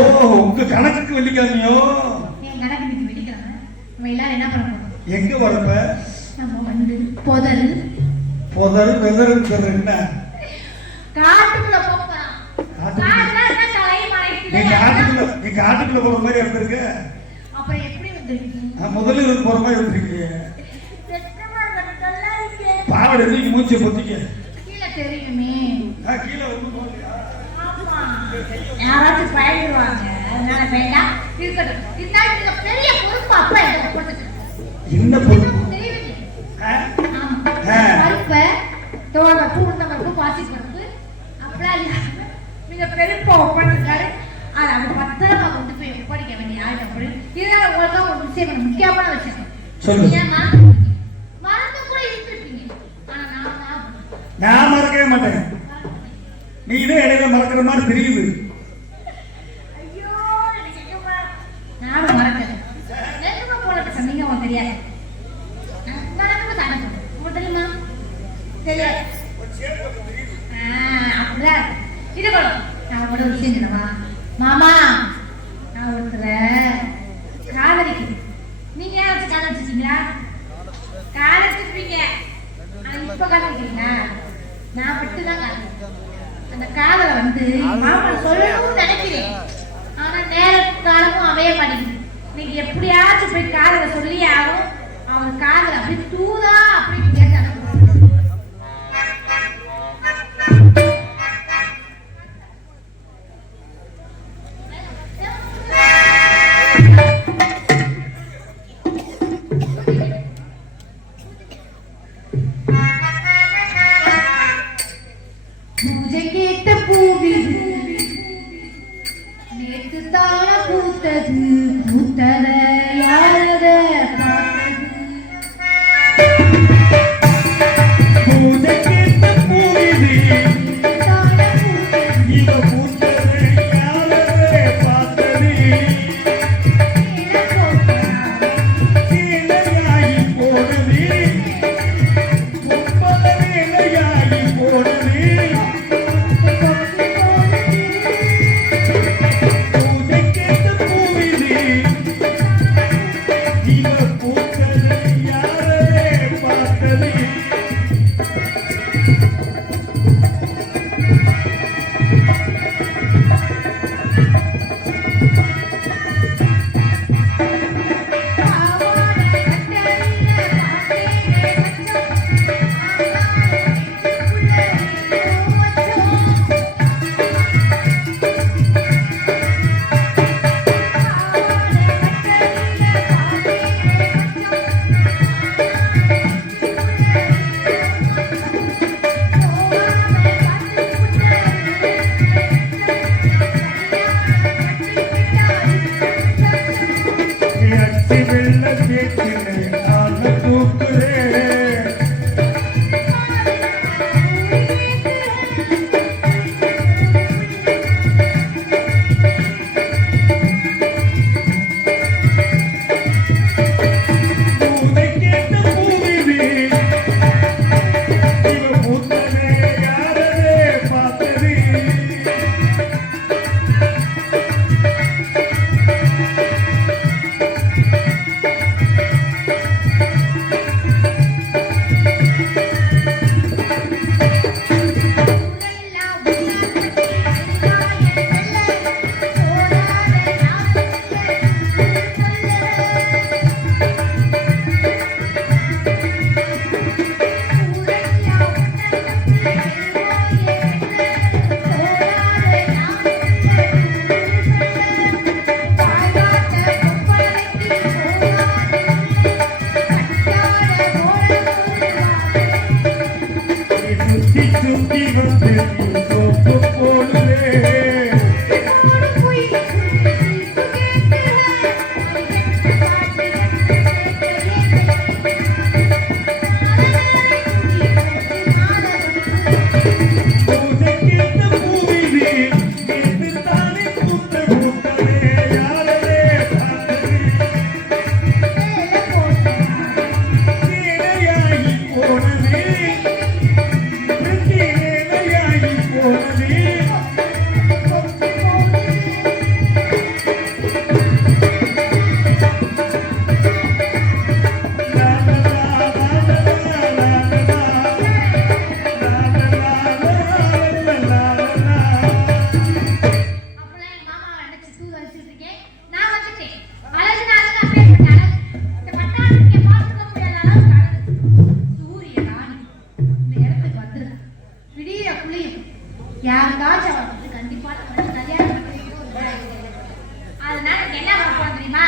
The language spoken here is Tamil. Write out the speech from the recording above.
உங்க கணக்குக்கு வெள்ளிக்கிழமையோ? என் கணக்கு இன்னைக்கு வெள்ளிக்கிழமை. நம்ம எல்லாரும் என்ன பண்ணுவோம்? எங்க வரப்ப? நம்ம வந்து புதல் வெதர் என்ன? காட்டுக்குள்ள போறோம். நீ காட்டுக்குள்ள போற மாதிரி இருந்திருக்க. அப்புறம் எப்படி வந்திருக்கீங்க? முதல்ல இருந்து போற மாதிரி வந்திருக்கீங்க. பாவடை நீங்க மூச்சை பொத்திக்க. கீழே தெரியுமே. கீழே வந்து போறியா? ஆமா. யாராச்சும் பயந்துருவாங்க. அதனால வேண்டாம். இருக்கட்டும். இந்த பெரிய பொறுப்பு அப்பா எனக்கு கொடுத்துட்டாங்க. என்ன பொறுப்பு? தெரியுது. ஆமா. பருப்பு, தோரம்பருப்பு, உளுந்தம்பருப்பு, பாசிப்பருப்பு, அப்பளம் நீங்க பெருப்பா உட்காந்துருக்காரு. அதை அவங்க பத்திரமா கொண்டு போய் ஒப்படைக்க வேண்டிய ஆள் அப்படி. இதெல்லாம் உங்களுக்கு ஒரு விஷயம் முக்கியமான விஷயம். ஏன்னா மறந்து கூட இருந்திருப்பீங்க. ஆனா நான் மறக்கவே மாட்டேன். நீ இதே இடையில மறக்கிற மாதிரி தெரியுது. ஐயோ நானும் மறக்கிறேன். ரெண்டுமா போல சொன்னீங்க உங்களுக்கு தெரியாது. உங்களுக்கு தெரியுமா? தெரியாது. அப்படிதான் இது கூட நான் ஒரு விஷயம் சொல்லவா மாமா? நான் ஒருத்தர காதலிக்கு. நீங்க யாராச்சும் காதலிச்சிட்டீங்களா? காதலிச்சிருப்பீங்க. ஆனா இப்ப காதலிக்கிறீங்களா? நான் மட்டும்தான் காதலிக்கிறேன். அந்த காதலை வந்து மாமா சொல்லணும்னு நினைக்கிறேன். ஆனா நேர காலமும் அமைய மாட்டேங்குது. நீங்க எப்படியாச்சும் போய் காதலை சொல்லி ஆகும். அவன் காதலை அப்படி தூதா அப்படி கேட்டு பூஜை கேட்ட பூவிது நேற்று தான பூத்தது பூத்தத யாரத பார்த்தது. பூஜை கேட்ட பூவிது தான பூத்தது இத பூத்தது யாரத பார்த்தது. கீழையாகி போனது உப்பல வேலையாகி போனது. பூஜை கேட்ட பூவிது வந்துட்டேன். அழகுனா அழகு, அப்பேற்பட்ட அழகு. இந்த பட்டாளத்துக்கே பார்த்துக்க முடியாத அளவுக்கு அழகு. சூரிய ராணி இந்த இடத்துக்கு வந்துருக்கா. விடிய புளியும் யாருக்காச்சும் அவளுக்கு கண்டிப்பா வந்து கல்யாணம் பண்ணி வைக்கணும் ஒரு இதா இருக்கு. அதனால என்ன பண்ண போறோம் தெரியுமா?